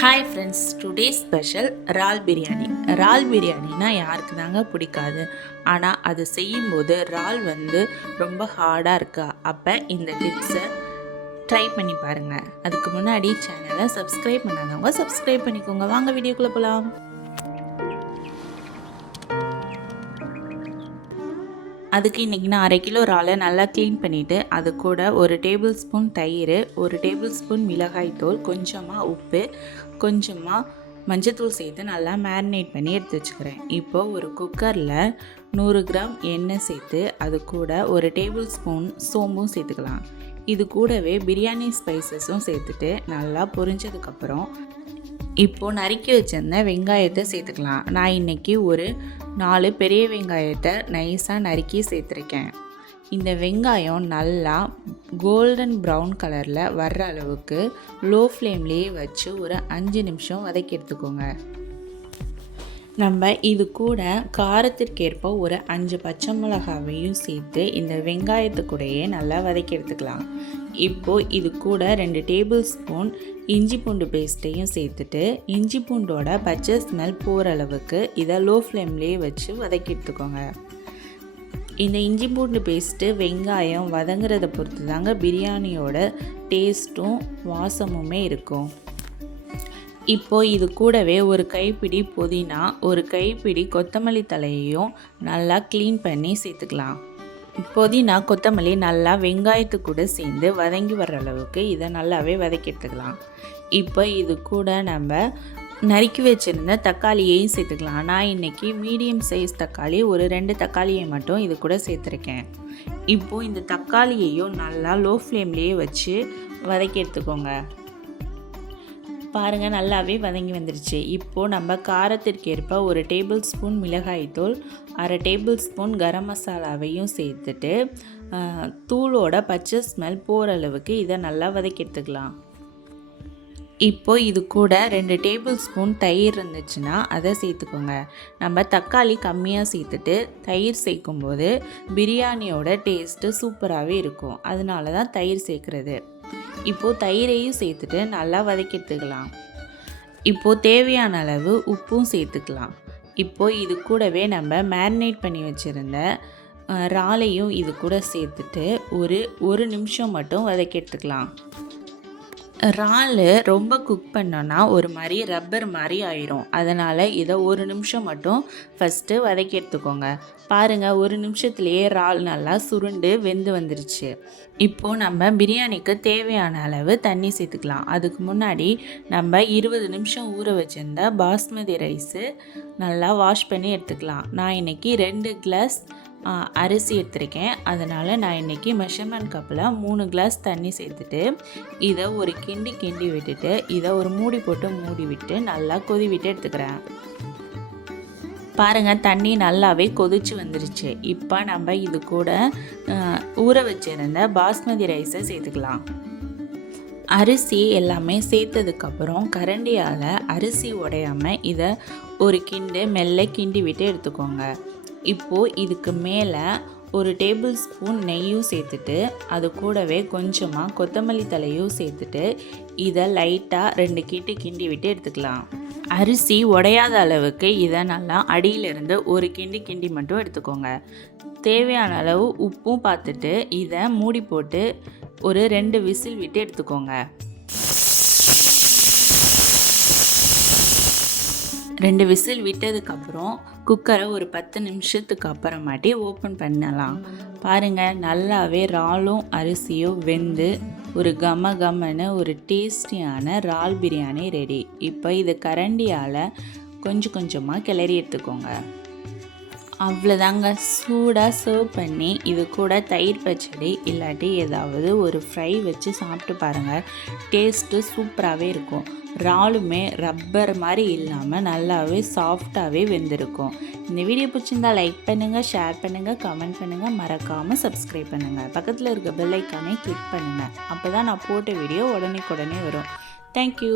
Hi friends, today special இறால் பிரியாணி. இறால் பிரியாணினா யாருக்கு தாங்க பிடிக்காது? ஆனால் அது செய்யும்போது இறால் ரொம்ப ஹார்டாக இருக்கா, அப்போ இந்த டிப்ஸை ட்ரை பண்ணி பாருங்கள். அதுக்கு முன்னாடி சேனலை சப்ஸ்கிரைப் பண்ணாதவங்க சப்ஸ்கிரைப் பண்ணிக்கோங்க. வாங்க வீடியோக்குள்ளே போகலாம். அதுக்கு இன்றைக்கி நான் 1/2 கிலோ இறாலை நல்லா க்ளீன் பண்ணிவிட்டு அது கூட 1 டேபிள் ஸ்பூன் தயிர், 1 டேபிள் ஸ்பூன் மிளகாய்த்தூள், கொஞ்சமாக உப்பு, கொஞ்சமாக மஞ்சத்தூள் சேர்த்து நல்லா மேரினேட் பண்ணி எடுத்து வச்சுக்கிறேன். இப்போது ஒரு குக்கரில் 100 கிராம் எண்ணெய் சேர்த்து அது கூட 1 டேபிள் ஸ்பூன் சோம்பும் சேர்த்துக்கலாம். இது கூடவே பிரியாணி ஸ்பைசஸும் சேர்த்துட்டு நல்லா பொரிஞ்சதுக்கப்புறம் இப்போது நறுக்கி வச்சிருந்த வெங்காயத்தை சேர்த்துக்கலாம். நான் இன்றைக்கி ஒரு 4 பெரிய வெங்காயத்தை நைஸாக நறுக்கி சேர்த்துருக்கேன். இந்த வெங்காயம் நல்லா கோல்டன் ப்ரௌன் கலரில் வர்ற அளவுக்கு லோ ஃப்ளேம்லேயே வச்சு ஒரு 5 நிமிஷம் வதக்கி எடுத்துக்கோங்க. நம்ம இது கூட காரத்திற்கேற்ப ஒரு 5 பச்சை மிளகாவையும் சேர்த்து இந்த வெங்காயத்து கூடயே நல்லா வதக்கி எடுத்துக்கலாம். இப்போது இது கூட 2 டேபிள் ஸ்பூன் இஞ்சி பூண்டு பேஸ்ட்டையும் சேர்த்துட்டு இஞ்சி பூண்டோட பச்சை ஸ்மெல் போகிற அளவுக்கு இதை லோ ஃப்ளேம்லேயே வச்சு வதக்கி எடுத்துக்கோங்க. இந்த இஞ்சி பூண்டு பேஸ்ட்டு வெங்காயம் வதங்குறத பொறுத்து தாங்க பிரியாணியோட டேஸ்ட்டும் வாசமுமே இருக்கும். இப்போது இது கூடவே ஒரு கைப்பிடி புதினா, ஒரு கைப்பிடி கொத்தமல்லி தலையையும் நல்லா க்ளீன் பண்ணி சேர்த்துக்கலாம். புதினா கொத்தமல்லி நல்லா வெங்காயத்து கூட சேர்ந்து வதங்கி வர்ற அளவுக்கு இதை நல்லாவே வதக்கி எடுத்துக்கலாம். இப்போ இது கூட நம்ம நறுக்கி வச்சுருந்த தக்காளியையும் சேர்த்துக்கலாம். நான் இன்றைக்கி மீடியம் சைஸ் தக்காளி ஒரு 2 தக்காளியை மட்டும் இது கூட சேர்த்துருக்கேன். இப்போது இந்த தக்காளியையும் நல்லா லோ ஃப்ளேம்லேயே வச்சு வதக்கி எடுத்துக்கோங்க. பாருங்கள், நல்லாவே வதங்கி வந்துருச்சு. இப்போது நம்ம காரத்திற்கேற்ப 1 டேபிள் ஸ்பூன் மிளகாய்த்தூள், 1/2 டேபிள் ஸ்பூன் கரம் மசாலாவையும் சேர்த்துட்டு தூளோட பச்சை ஸ்மெல் போகிற அளவுக்கு இதை நல்லா வதக்கி எடுத்துக்கலாம். இப்போது இது கூட 2 டேபிள் ஸ்பூன் தயிர் இருந்துச்சுன்னா அதை சேர்த்துக்கோங்க. நம்ம தக்காளி கம்மியாக சேர்த்துட்டு தயிர் சேர்க்கும்போது பிரியாணியோட டேஸ்ட்டு சூப்பராகவே இருக்கும். அதனால தான் தயிர் சேர்க்குறது. இப்போது தயிரையும் சேர்த்துட்டு நல்லா வதக்கி எடுத்துக்கலாம். இப்போது தேவையான அளவு உப்பும் சேர்த்துக்கலாம். இப்போது இது கூடவே நம்ம மேரினேட் பண்ணி வச்சுருந்த இறாலையும் இது கூட சேர்த்துட்டு ஒரு நிமிஷம் மட்டும் வதக்கி எடுத்துக்கலாம். இறால் ரொம்ப குக் பண்ணோன்னா ஒரு மாதிரி ரப்பர் மாதிரி ஆயிரும். அதனால் இதை 1 நிமிஷம் மட்டும் ஃபஸ்ட்டு வதக்கி எடுத்துக்கோங்க. பாருங்கள், 1 நிமிஷத்துலேயே இறால் நல்லா சுருண்டு வெந்து வந்துருச்சு. இப்போது நம்ம பிரியாணிக்கு தேவையான அளவு தண்ணி சேர்த்துக்கலாம். அதுக்கு முன்னாடி நம்ம 20 நிமிஷம் ஊற வச்சுருந்த பாஸ்மதி ரைஸு நல்லா வாஷ் பண்ணி எடுத்துக்கலாம். நான் இன்றைக்கி 2 கிளாஸ் அரிசி எடுத்திருக்கேன். அதனால் நான் இன்றைக்கி மெஷர்மெண்ட் கப்பில் 3 கிளாஸ் தண்ணி சேர்த்துட்டு இதை ஒரு கிண்டி விட்டுட்டு இதை ஒரு மூடி போட்டு மூடி விட்டு நல்லா கொதி விட்டு எடுத்துக்கிறேன். பாருங்கள், தண்ணி நல்லாவே கொதிச்சு வந்துருச்சு. இப்போ நம்ம இது கூட ஊற வச்சிருந்த பாஸ்மதி ரைஸை சேர்த்துக்கலாம். அரிசி எல்லாமே சேர்த்ததுக்கப்புறம் கரண்டியால் அரிசி உடையாமல் இதை ஒரு மெல்ல கிண்டி விட்டு எடுத்துக்கோங்க. இப்போது இதுக்கு மேலே 1 டேபிள் ஸ்பூன் நெய்யும் சேர்த்துட்டு அது கூடவே கொஞ்சமாக கொத்தமல்லி தலையும் சேர்த்துட்டு இதை லைட்டாக 2 கிண்டி விட்டு எடுத்துக்கலாம். அரிசி உடையாத அளவுக்கு இதை நல்லா அடியிலிருந்து ஒரு கிண்டி மட்டும் எடுத்துக்கோங்க. தேவையான அளவு உப்பும் பார்த்துட்டு இதை மூடி போட்டு ஒரு 2 விசில் விட்டு எடுத்துக்கோங்க. 2 விசில் விட்டதுக்கப்புறம் குக்கரை ஒரு 10 நிமிஷத்துக்கு அப்புறமாட்டி ஓப்பன் பண்ணலாம். பாருங்கள், நல்லாவே இறாலும் அரிசியும் வெந்து ஒரு கமன்னு ஒரு டேஸ்டியான இறால் பிரியாணி ரெடி. இப்போ இது கரண்டியால் கொஞ்சமாக கிளறி எடுத்துக்கோங்க. அவ்வளோதாங்க, சூடாக சர்வ் பண்ணி இது கூட தயிர் பச்சடி இல்லாட்டி ஏதாவது ஒரு ஃப்ரை வச்சு சாப்பிட்டு பாருங்கள். டேஸ்ட்டு சூப்பராகவே இருக்கும். இறாலுமே ரப்பர் மாதிரி இல்லாமல் நல்லாவே சாஃப்டாகவே வெந்திருக்கும். இந்த வீடியோ பிடிச்சிருந்தால் லைக் பண்ணுங்கள், ஷேர் பண்ணுங்கள், கமெண்ட் பண்ணுங்கள், மறக்காமல் சப்ஸ்கிரைப் பண்ணுங்கள். பக்கத்தில் இருக்க பெல் ஐக்கானே கிளிக் பண்ணுங்கள். அப்போ தான் நான் போட்ட வீடியோ உடனே வரும். தேங்க்யூ.